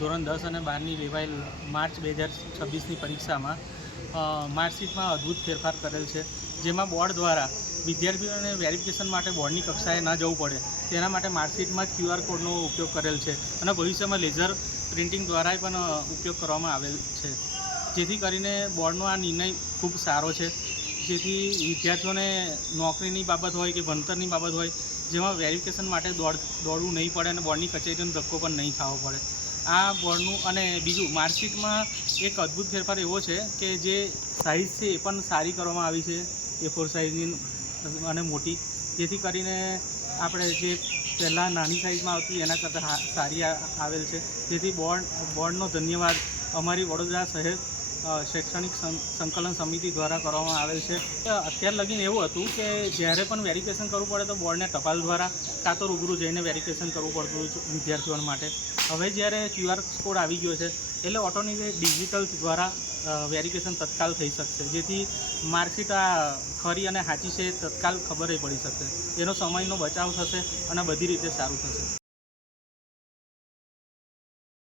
ધોરણ 10 અને 12ની લેવાયેલ માર્ચ 2026ની પરીક્ષામાં માર્કશીટમાં અદ્ભુત ફેરફાર કરેલ છે, જેમાં બોર્ડ દ્વારા વિદ્યાર્થીઓને વેરિફિકેશન માટે બોર્ડની કક્ષાએ ન જવું પડે તેના માટે માર્કશીટમાં જ QR કોડનો ઉપયોગ કરેલ છે અને ભવિષ્યમાં લેઝર પ્રિન્ટિંગ દ્વારા પણ ઉપયોગ કરવામાં આવેલ છે, જેથી કરીને બોર્ડનો આ નિર્ણય ખૂબ સારો છે, જેથી વિદ્યાર્થીઓને નોકરીની બાબત હોય કે ભણતરની બાબત હોય જેમાં વેરિફિકેશન માટે દોડવું નહીં પડે અને બોર્ડની કચેરીનો ધક્કો પણ નહીં ખાવો પડે. આ બોર્ડનું અને બીજું માર્કશીટમાં એક અદ્ભુત ફેરફાર એવો છે કે જે સાઇઝ છે એ પણ સારી કરવામાં આવી છે, A4 સાઇઝની અને મોટી, જેથી કરીને આપણે જે પહેલાં નાની સાઇઝમાં આવતી એના કરતાં સારી આવેલ છે, જેથી બોર્ડનો ધન્યવાદ અમારી વડોદરા શહેર શૈક્ષણિક સંકલન સમિતિ દ્વારા કરવામાં આવેલ છે. અત્યાર લગીને એવું હતું કે જ્યારે પણ વેરિફિકેશન કરવું પડે તો બોર્ડને ટપાલ દ્વારા કાં તો રૂબરૂ જઈને વેરિફિકેશન કરવું પડતું વિદ્યાર્થીઓ માટે. હવે જ્યારે QR કોડ આવી ગયો છે એટલે ઓટોમેટિક ડિજિટલ દ્વારા વેરિફિકેશન તત્કાલ થઈ શકશે, જેથી માર્કશીટ આ ખરી અને સાચી છે તત્કાલ ખબર પડી શકશે. એનો સમયનો બચાવ થશે અને બધી રીતે સારું થશે.